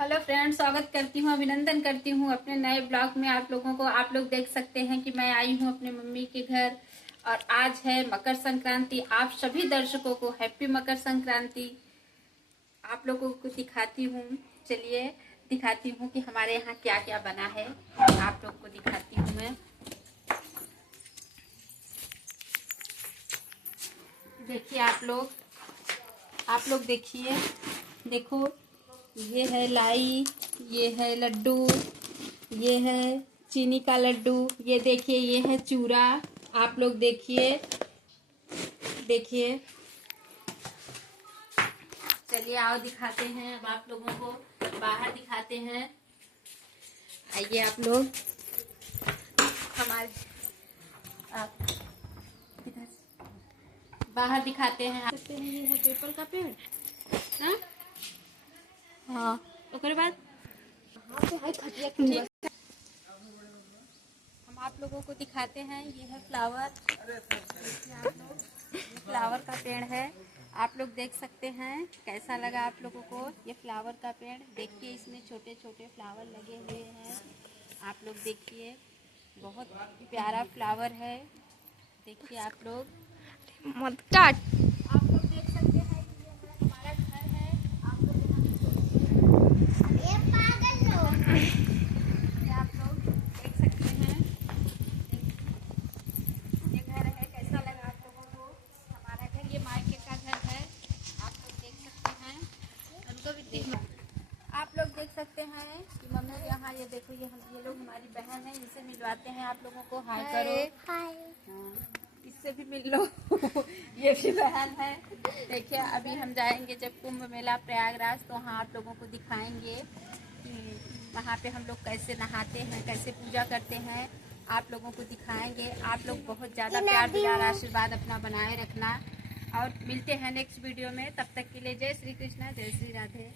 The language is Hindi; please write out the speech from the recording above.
हेलो फ्रेंड्स, स्वागत करती हूँ, अभिनंदन करती हूँ अपने नए ब्लॉग में आप लोगों को। आप लोग देख सकते हैं कि मैं आई हूँ अपने मम्मी के घर और आज है मकर संक्रांति। आप सभी दर्शकों को हैप्पी मकर संक्रांति। आप लोगों को दिखाती हूँ, चलिए दिखाती हूँ कि हमारे यहाँ क्या क्या बना है। आप लोग को दिखाती हूँ मैं। देखिए आप लोग देखिए, देखो ये है लाई, ये है लड्डू, ये है चीनी का लड्डू, ये देखिए ये है चूरा। आप लोग देखिए देखिए, चलिए आओ दिखाते हैं। अब आप लोगों को बाहर दिखाते हैं। आइए आप लोग हमारे आप बाहर दिखाते हैं। ये है पीपल का पेड़। हाँ, उसके बाद हम आप लोगों को दिखाते हैं। ये है फ्लावर। देखिए आप लोग, ये फ्लावर का पेड़ है। आप लोग देख सकते हैं कैसा लगा आप लोगों को ये फ्लावर का पेड़। देखिए इसमें छोटे छोटे फ्लावर लगे हुए हैं। आप लोग देखिए, बहुत प्यारा फ्लावर है। देखिए आप लोग मत काट। आप लोग देख सकते हैं कि ये है हमारा घर है। आप लोग आप लोग देख सकते हैं ये घर है। कैसा लगा आप लोगों को हमारा घर? ये मायके का घर है। आप लोग देख सकते हैं। उनको भी देखना। आप लोग देख सकते हैं कि मम्मी यहाँ, ये देखो ये लोग हमारी बहन है। इनसे मिलवाते हैं आप लोगों को। हाय करो। हाय। हाँ, इससे भी मिल लो। ये भी बहन है। देखिए अभी हम जाएंगे जब कुंभ मेला प्रयागराज, तो वहाँ आप लोगों को दिखाएंगे कि वहाँ पे हम लोग कैसे नहाते हैं, कैसे पूजा करते हैं। आप लोगों को दिखाएंगे। आप लोग बहुत ज़्यादा प्यार दुलार आशीर्वाद अपना बनाए रखना और मिलते हैं नेक्स्ट वीडियो में। तब तक के लिए जय श्री कृष्णा, जय श्री राधे।